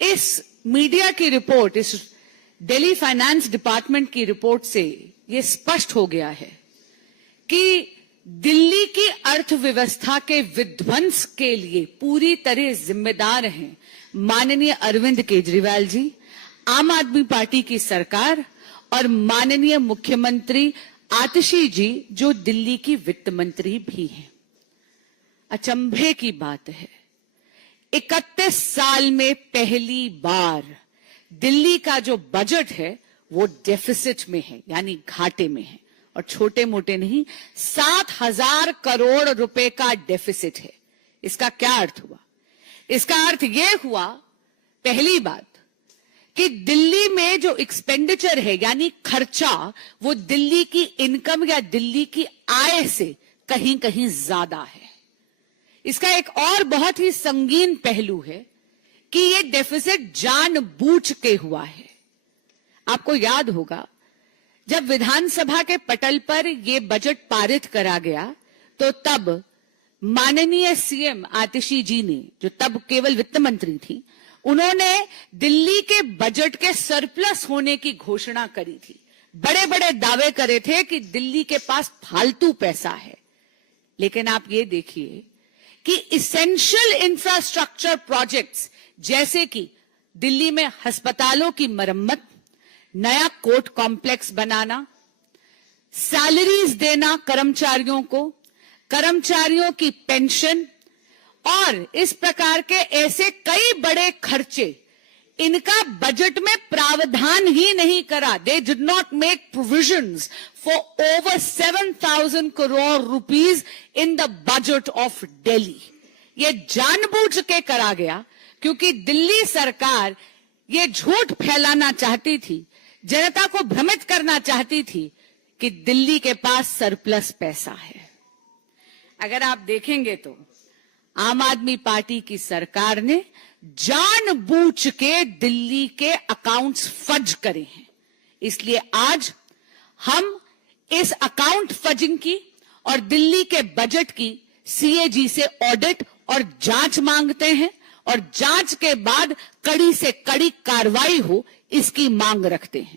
इस मीडिया की रिपोर्ट, इस दिल्ली फाइनेंस डिपार्टमेंट की रिपोर्ट से ये स्पष्ट हो गया है कि दिल्ली की अर्थव्यवस्था के विध्वंस के लिए पूरी तरह जिम्मेदार हैं माननीय अरविंद केजरीवाल जी, आम आदमी पार्टी की सरकार और माननीय मुख्यमंत्री आतिशी जी, जो दिल्ली की वित्त मंत्री भी हैं। अचंभे की बात है, 31 साल में पहली बार दिल्ली का जो बजट है वो डेफिसिट में है, यानी घाटे में है, और छोटे मोटे नहीं, 7,000 करोड़ रुपए का डेफिसिट है। इसका क्या अर्थ हुआ? इसका अर्थ यह हुआ, पहली बात, कि दिल्ली में जो एक्सपेंडिचर है यानी खर्चा, वो दिल्ली की इनकम या दिल्ली की आय से कहीं कहीं ज्यादा है। इसका एक और बहुत ही संगीन पहलू है कि ये डेफिसिट जानबूझ के हुआ है। आपको याद होगा, जब विधानसभा के पटल पर यह बजट पारित करा गया तो तब माननीय सीएम आतिशी जी ने, जो तब केवल वित्त मंत्री थी, उन्होंने दिल्ली के बजट के सरप्लस होने की घोषणा करी थी। बड़े बड़े दावे करे थे कि दिल्ली के पास फालतू पैसा है। लेकिन आप ये देखिए कि इसेंशियल इंफ्रास्ट्रक्चर प्रोजेक्ट्स जैसे कि दिल्ली में अस्पतालों की मरम्मत, नया कोर्ट कॉम्प्लेक्स बनाना, सैलरीज देना कर्मचारियों को, कर्मचारियों की पेंशन और इस प्रकार के ऐसे कई बड़े खर्चे, इनका बजट में प्रावधान ही नहीं करा। They did not make provisions for over 7,000 crore rupees in the budget of Delhi. ये जानबूझ के करा गया क्योंकि दिल्ली सरकार ये झूठ फैलाना चाहती थी, जनता को भ्रमित करना चाहती थी कि दिल्ली के पास सरप्लस पैसा है। अगर आप देखेंगे तो आम आदमी पार्टी की सरकार ने जानबूझ के दिल्ली के अकाउंट्स फज करे हैं। इसलिए आज हम इस अकाउंट फजिंग की और दिल्ली के बजट की सीएजी से ऑडिट और जांच मांगते हैं, और जांच के बाद कड़ी से कड़ी कार्रवाई हो, इसकी मांग रखते हैं।